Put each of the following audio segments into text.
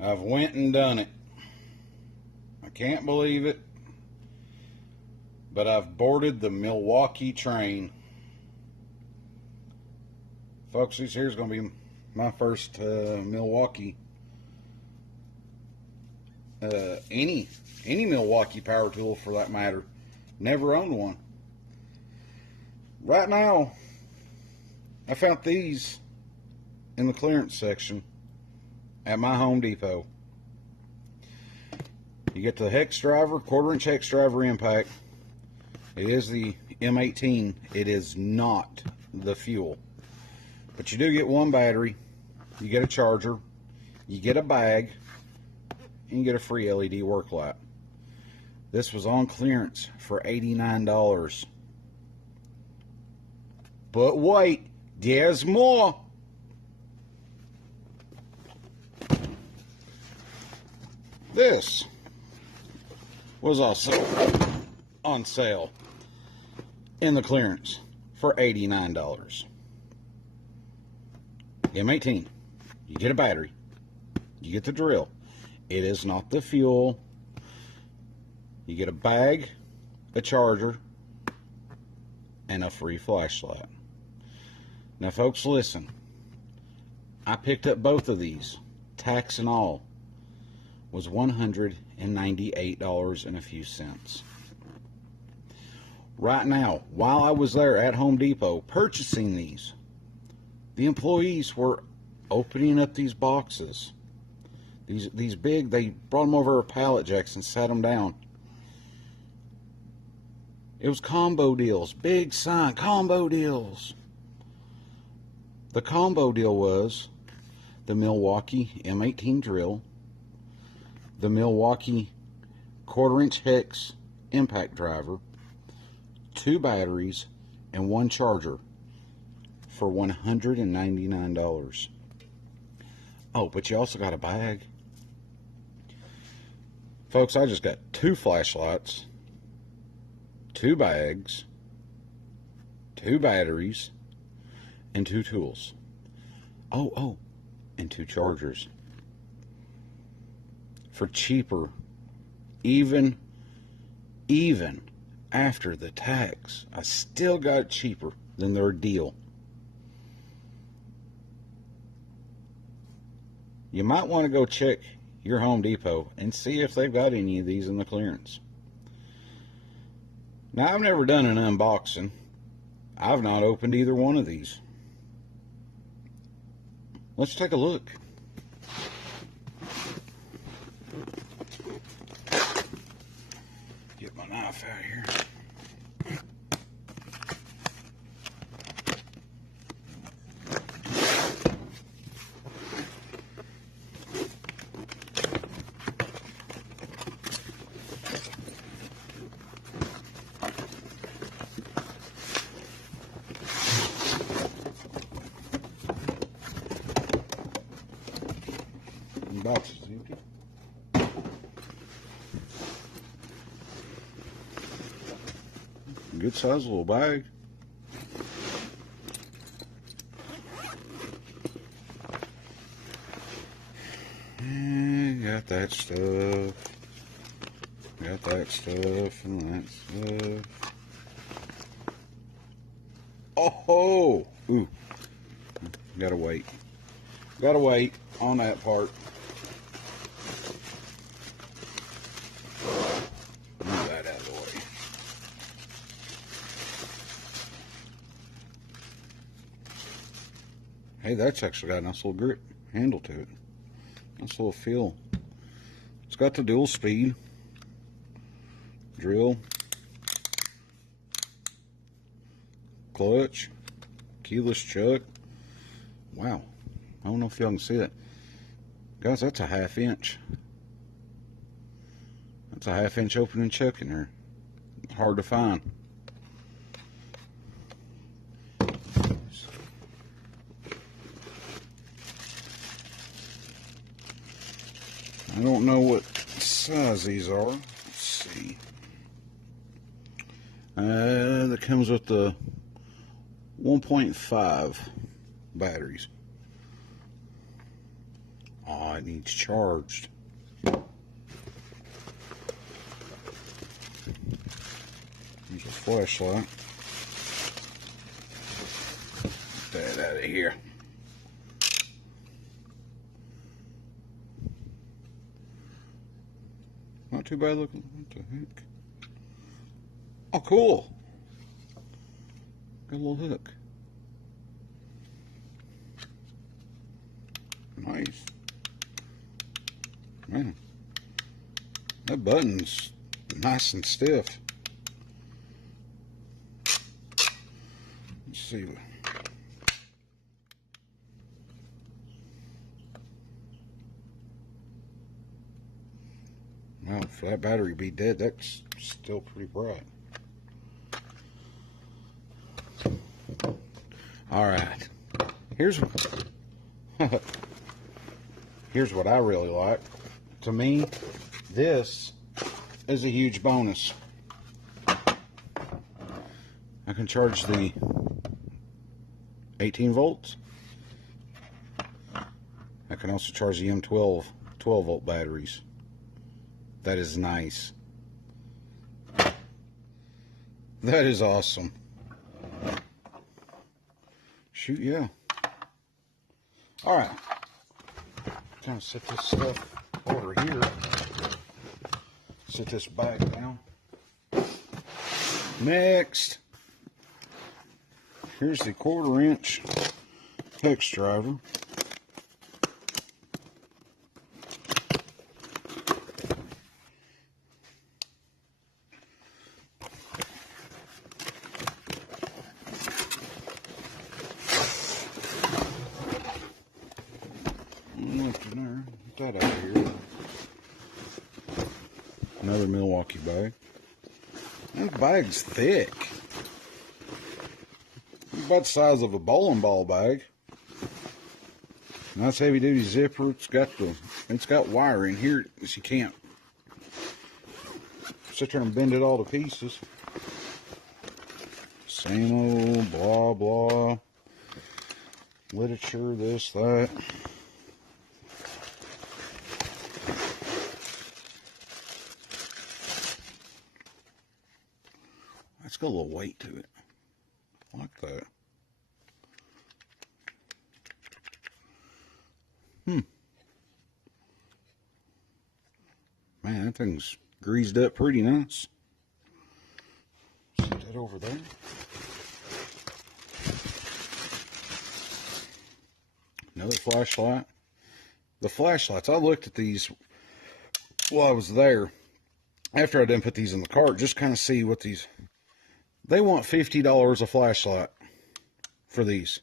I've went and done it. I can't believe it, but I've boarded the Milwaukee train. Folks, this here's going to be my first Milwaukee, any Milwaukee power tool for that matter. Never owned one. Right now, I found these in the clearance section at my Home Depot. You get the hex driver, 1/4-inch hex driver impact. It is the M18. It is not the fuel. But you do get one battery, you get a charger, you get a bag, and you get a free LED work light. This was on clearance for $89. But wait, there's more. This was also on sale in the clearance for $89. M18. You get a battery. You get the drill. It is not the fuel. You get a bag, a charger, and a free flashlight. Now, folks, listen. I picked up both of these, tax and all, was $198 and a few cents. Right now, while I was there at Home Depot purchasing these, the employees were opening up these boxes. These big, they brought them over pallet jacks and sat them down. It was combo deals, big sign, combo deals. The combo deal was the Milwaukee M18 drill, the Milwaukee 1/4-inch hex impact driver, 2 batteries, and 1 charger for $199. Oh, but you also got a bag. Folks, I just got 2 flashlights, 2 bags, 2 batteries, and 2 tools. Oh, and 2 chargers. For cheaper, even after the tax, I still got it cheaper than their deal. You might want to go check your Home Depot and see if they've got any of these in the clearance. Now, I've never done an unboxing. I've not opened either one of these. Let's take a look. Get my knife out here. The box is empty. Good size little bag. And got that stuff. Got that stuff and that stuff. Oh! Ooh. Gotta wait. Gotta wait on that part. Move that out of the way. Hey, that's actually got a nice little grip handle to it. Nice little feel. It's got the dual speed drill, clutch, keyless chuck. Wow, I don't know if y'all can see that, guys. That's a 1/2 inch. That's a 1/2 inch opening chuck in there. Hard to find. I don't know what size these are. Let's see. That comes with the 1.5 batteries. Oh flashlight needs charged. Here's a flashlight. Get that out of here. Not too bad looking. What the heck? Oh, cool. Got a little hook. Nice. Man, that button's nice and stiff. Let's see. Well, for that battery to be dead, that's still pretty bright. All right. Here's what I really like. To me, this is a huge bonus. I can charge the 18 volts. I can also charge the M12 12 volt batteries. That is nice. That is awesome. Shoot, yeah. Alright. Kind of set this stuff over here. Set this back down. Next, here's the 1/4 inch hex driver. Get that out of here. Another Milwaukee bag. That bag's thick. It's about the size of a bowling ball bag. Nice heavy duty zipper. It's got wire in here so you can't sit there and bend it all to pieces. Same old blah blah. Literature, this, that. It's got a little weight to it. I like that. Man, that thing's greased up pretty nice. Set that over there. Another flashlight. The flashlights, I looked at these while I was there. After I didn't put these in the cart, just kind of see what these... They want $50 a flashlight for these.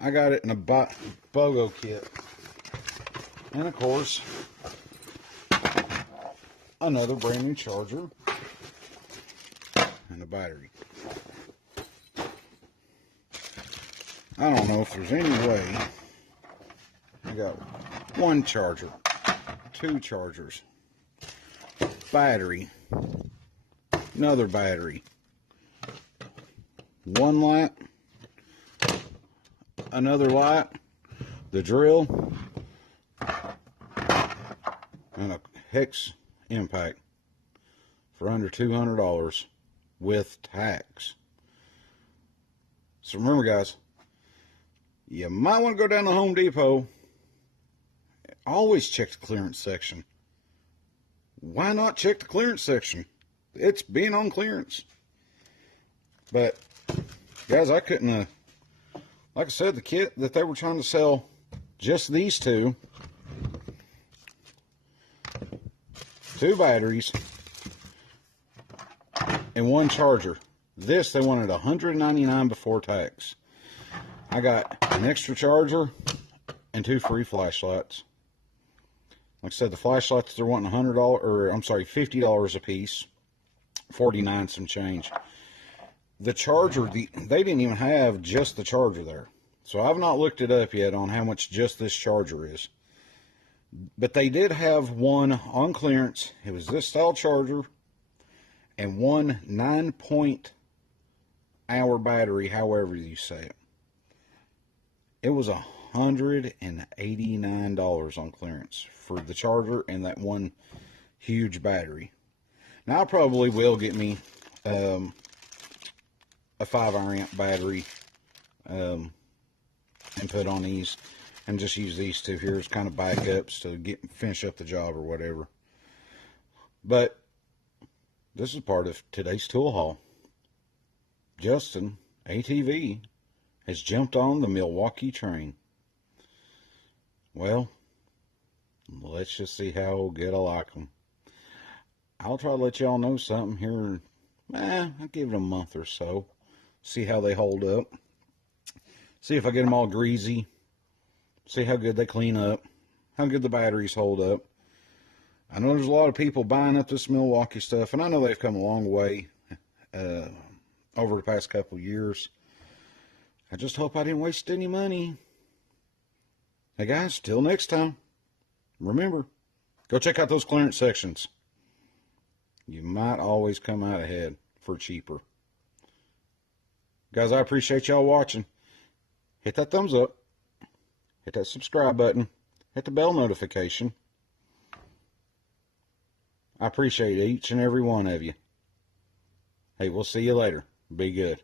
I got it in a BOGO kit. And of course, another brand new charger and a battery. I don't know if there's any way. I got one charger, two chargers, battery, another battery, one light, another light, the drill, and a hex impact for under $200 with tax. So remember, guys, you might want to go down to Home Depot. Always check the clearance section. Why not check the clearance section? It's being on clearance. But guys, I couldn't like I said, the kit that they were trying to sell, just these two batteries and one charger. This they wanted $199 before tax. I got an extra charger and two free flashlights. Like I said, the flashlights they're wanting $50 a piece. 49 some change. The charger, they didn't even have just the charger there. So I've not looked it up yet on how much just this charger is. But they did have one on clearance. It was this style charger and one 9-point hour battery, however you say it. It was $189 on clearance for the charger and that one huge battery. Now I probably will get me a 5 hour amp battery and put on these, and just use these two here as kind of backups to finish up the job or whatever. But this is part of today's tool haul. Justin, ATV, has jumped on the Milwaukee train. Well, let's just see how good I like them. I'll try to let y'all know something here. I'll give it a month or so. See how they hold up. See if I get them all greasy. See how good they clean up. How good the batteries hold up. I know there's a lot of people buying up this Milwaukee stuff, and I know they've come a long way over the past couple years. I just hope I didn't waste any money. Hey guys, till next time, remember, go check out those clearance sections. You might always come out ahead for cheaper. Guys, I appreciate y'all watching. Hit that thumbs up. Hit that subscribe button. Hit the bell notification. I appreciate each and every one of you. Hey, we'll see you later. Be good.